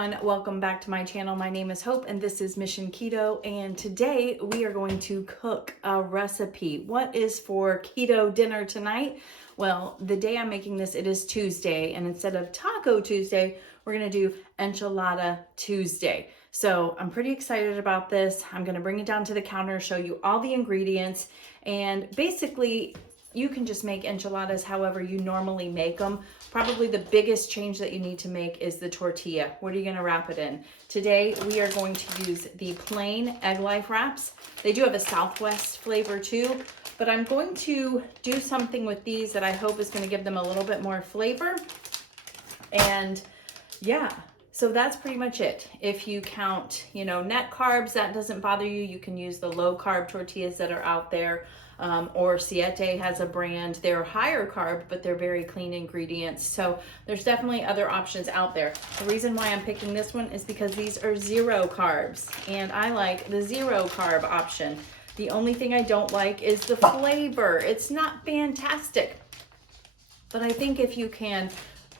everyone, welcome back to my channel. My name is Hope and this is Mission Keto, and today we are going to cook a recipe. What is for keto dinner tonight? Well, the day I'm making this, it is Tuesday, and instead of Taco Tuesday, we're gonna do Enchilada Tuesday. So I'm pretty excited about this. I'm gonna bring it down to the counter, show you all the ingredients, and basically you can just make enchiladas however you normally make them. Probably the biggest change that you need to make is the tortilla. What are you gonna wrap it in? Today, we are going to use the plain Egglife wraps. They do have a Southwest flavor too, but I'm going to do something with these that I hope is gonna give them a little bit more flavor. And yeah, so that's pretty much it. If you count, net carbs, that doesn't bother you. You can use the low carb tortillas that are out there. Or Siete has a brand. They're higher carb, but they're very clean ingredients. So there's definitely other options out there. The reason why I'm picking this one is because these are 0 carbs, and I like the 0 carb option. The only thing I don't like is the flavor. It's not fantastic, but I think if you can,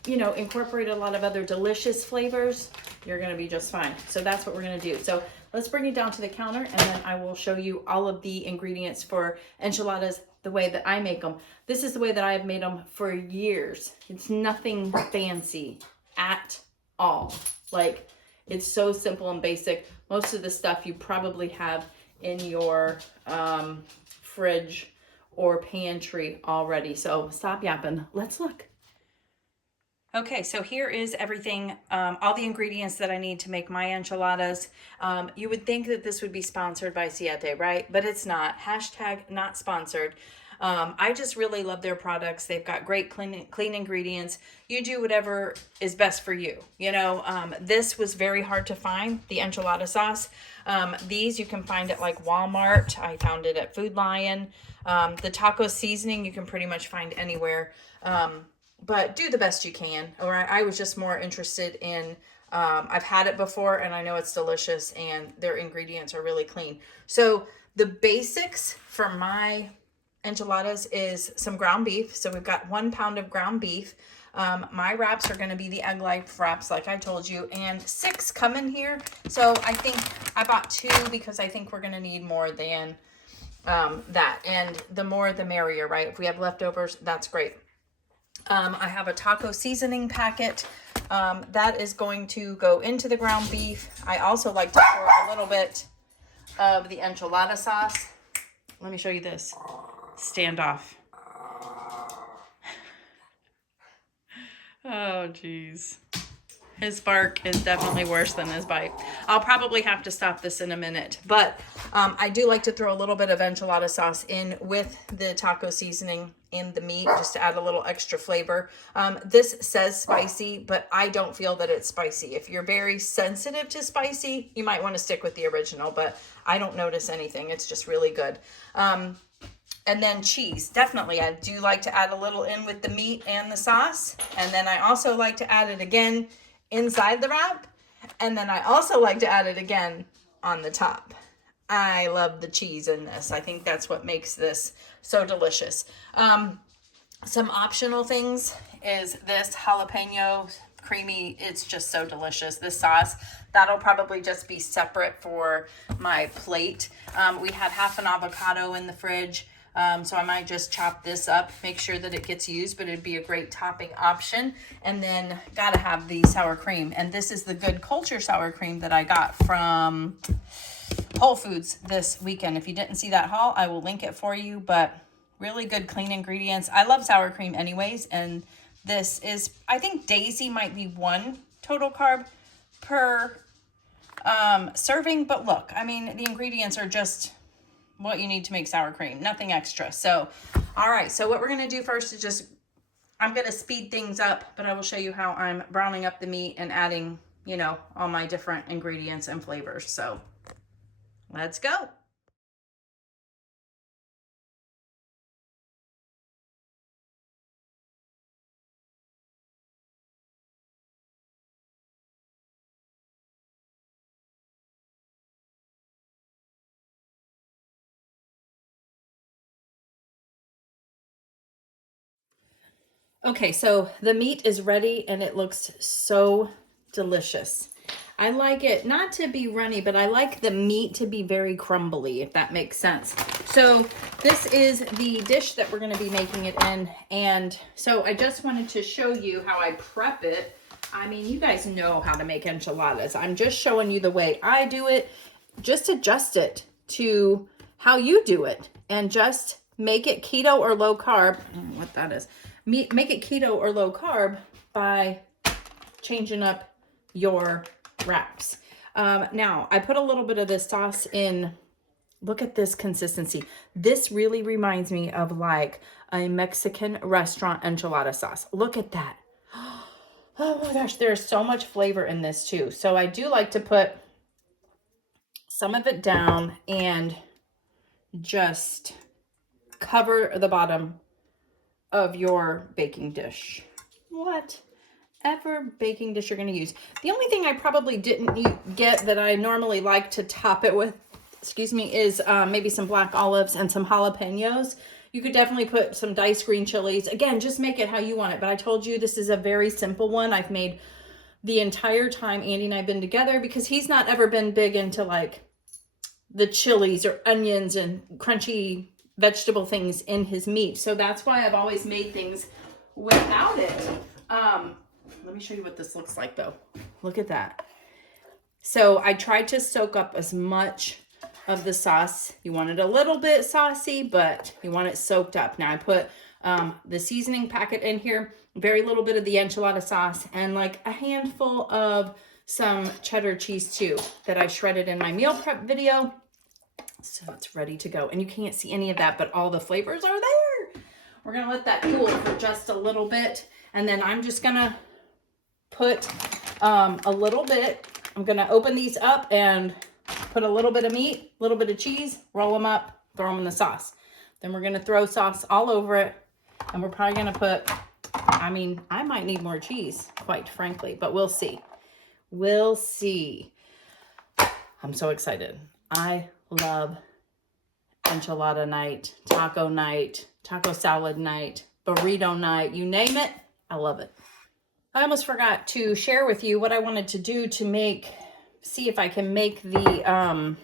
incorporate a lot of other delicious flavors, you're gonna be just fine. So that's what we're gonna do. So let's bring it down to the counter, and then I will show you all of the ingredients for enchiladas the way that I make them. This is the way that I have made them for years. It's nothing fancy at all. Like, it's so simple and basic. Most of the stuff you probably have in your fridge or pantry already. So stop yapping. Let's look. Okay, so here is everything, all the ingredients that I need to make my enchiladas. You would think that this would be sponsored by Siete, right? But it's not. Hashtag not sponsored. I just really love their products. They've got great clean ingredients. You do whatever is best for you. This was very hard to find, the enchilada sauce. These you can find at like Walmart. I found it at Food Lion. The taco seasoning you can pretty much find anywhere. But do the best you can. Or I was just more interested in, I've had it before and I know it's delicious and their ingredients are really clean. So the basics for my enchiladas is some ground beef. So we've got 1 pound of ground beef. My wraps are going to be the Egglife wraps, like I told you, and 6 come in here. So I think I bought 2 because I think we're going to need more than that. And the more the merrier, right? If we have leftovers, that's great. I have a taco seasoning packet that is going to go into the ground beef. I also like to pour a little bit of the enchilada sauce. Let me show you this. Standoff. Oh, geez. His bark is definitely worse than his bite. I'll probably have to stop this in a minute, but I do like to throw a little bit of enchilada sauce in with the taco seasoning in the meat just to add a little extra flavor. This says spicy, but I don't feel that it's spicy. If you're very sensitive to spicy, you might want to stick with the original, but I don't notice anything. It's just really good. And then cheese, definitely. I do like to add a little in with the meat and the sauce. And then I also like to add it again inside the wrap, and then I also like to add it again on the top. I love the cheese in this. I think that's what makes this so delicious. Some optional things is this jalapeno creamy. It's just so delicious. This sauce, that'll probably just be separate for my plate. We had half an avocado in the fridge. So I might just chop this up, make sure that it gets used, but it'd be a great topping option. And then gotta have the sour cream. And this is the Good Culture sour cream that I got from Whole Foods this weekend. If you didn't see that haul, I will link it for you, but really good clean ingredients. I love sour cream anyways. And this is, I think Daisy might be 1 total carb per serving, but look, I mean, the ingredients are just what you need to make sour cream, nothing extra. So, all right, so what we're gonna do first is just, I'm gonna speed things up, but I will show you how I'm browning up the meat and adding, all my different ingredients and flavors. So let's go. Okay, so the meat is ready and it looks so delicious. I like it not to be runny, but I like the meat to be very crumbly, if that makes sense. So this is the dish that we're going to be making it in. And so I just wanted to show you how I prep it. I mean, you guys know how to make enchiladas. I'm just showing you the way I do it. Just adjust it to how you do it and just make it keto or low carb. I don't know what that is. Make it keto or low carb by changing up your wraps. Now, I put a little bit of this sauce in. Look at this consistency. This really reminds me of like a Mexican restaurant enchilada sauce. Look at that. Oh my gosh, there's so much flavor in this too. So I do like to put some of it down and just cover the bottom of your baking dish. Whatever baking dish you're going to use. The only thing I probably didn't get that I normally like to top it with, is maybe some black olives and some jalapenos. You could definitely put some diced green chilies. Again, just make it how you want it. But I told you this is a very simple one I've made the entire time Andy and I've been together, because he's not ever been big into like the chilies or onions and crunchy vegetable things in his meat. So that's why I've always made things without it. Let me show you what this looks like though. Look at that. So I tried to soak up as much of the sauce. You want it a little bit saucy, but you want it soaked up. Now I put the seasoning packet in here, very little bit of the enchilada sauce, and like a handful of some cheddar cheese too that I shredded in my meal prep video. So it's ready to go. And you can't see any of that, but all the flavors are there. We're gonna let that cool for just a little bit. And then I'm just gonna put a little bit, I'm gonna open these up and put a little bit of meat, a little bit of cheese, roll them up, throw them in the sauce. Then we're gonna throw sauce all over it. And we're probably gonna put, I mean, I might need more cheese, quite frankly, but we'll see. We'll see. I'm so excited. I love enchilada night, taco salad night, burrito night, you name it, I love it. I almost forgot to share with you what I wanted to do to see if I can make the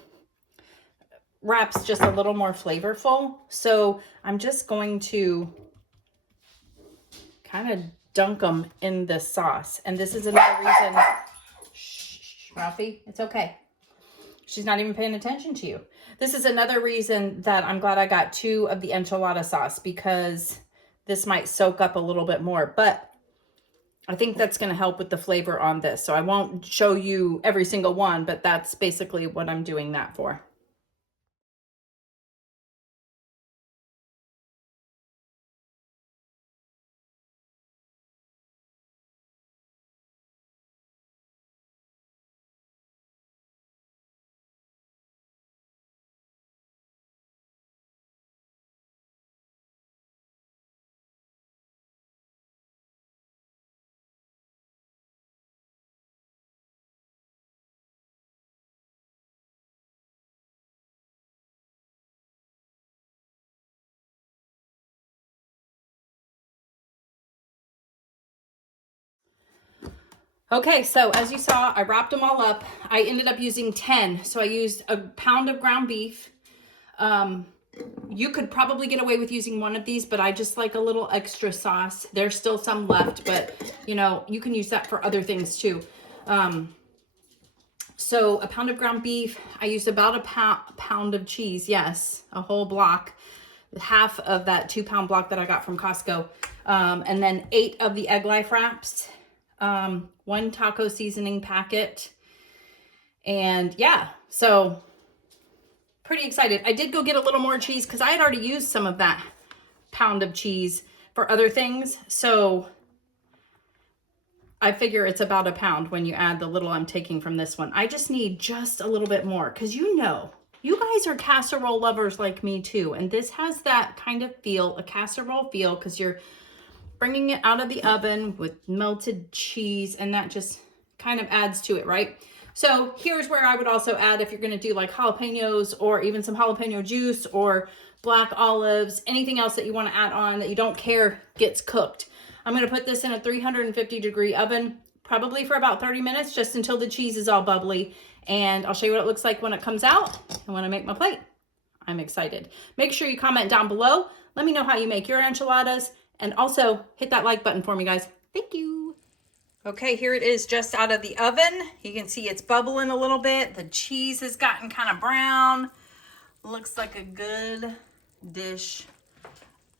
wraps just a little more flavorful. So I'm just going to kind of dunk them in the sauce. And this is another reason, shh, Ralphie, it's okay. She's not even paying attention to you. This is another reason that I'm glad I got 2 of the enchilada sauce, because this might soak up a little bit more, but I think that's going to help with the flavor on this. So I won't show you every single one, but that's basically what I'm doing that for. Okay, so as you saw, I wrapped them all up. I ended up using 10. So I used a pound of ground beef. You could probably get away with using 1 of these, but I just like a little extra sauce. There's still some left, but you know, you can use that for other things too. So a pound of ground beef. I used about a pound of cheese. Yes, a whole block. Half of that 2-pound block that I got from Costco. And then 8 of the Egglife wraps. 1 taco seasoning packet. And yeah, so pretty excited. I did go get a little more cheese because I had already used some of that pound of cheese for other things. So I figure it's about a pound when you add the little I'm taking from this one. I just need just a little bit more because you know, you guys are casserole lovers like me too. And this has that kind of feel, a casserole feel, because you're bringing it out of the oven with melted cheese, and that just kind of adds to it, right? So here's where I would also add, if you're gonna do like jalapenos or even some jalapeno juice or black olives, anything else that you wanna add on that you don't care gets cooked. I'm gonna put this in a 350-degree oven probably for about 30 minutes, just until the cheese is all bubbly. And I'll show you what it looks like when it comes out and when I make my plate. I'm excited. Make sure you comment down below. Let me know how you make your enchiladas. And also hit that like button for me, guys. Thank you. Okay, here it is just out of the oven. You can see it's bubbling a little bit. The cheese has gotten kind of brown. Looks like a good dish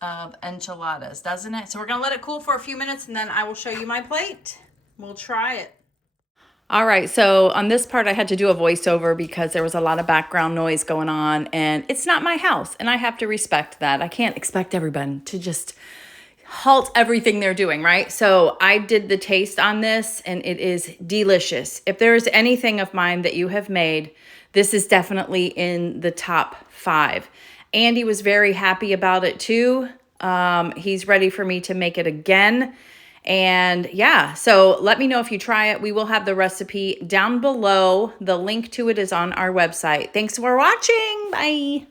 of enchiladas, doesn't it? So we're gonna let it cool for a few minutes and then I will show you my plate. We'll try it. All right, so on this part I had to do a voiceover because there was a lot of background noise going on and it's not my house and I have to respect that. I can't expect everyone to just halt everything they're doing, right? So I did the taste on this and it is delicious. If there is anything of mine that you have made, this is definitely in the top 5. Andy was very happy about it too. He's ready for me to make it again. And yeah, so let me know if you try it. We will have the recipe down below. The link to it is on our website. Thanks for watching. Bye.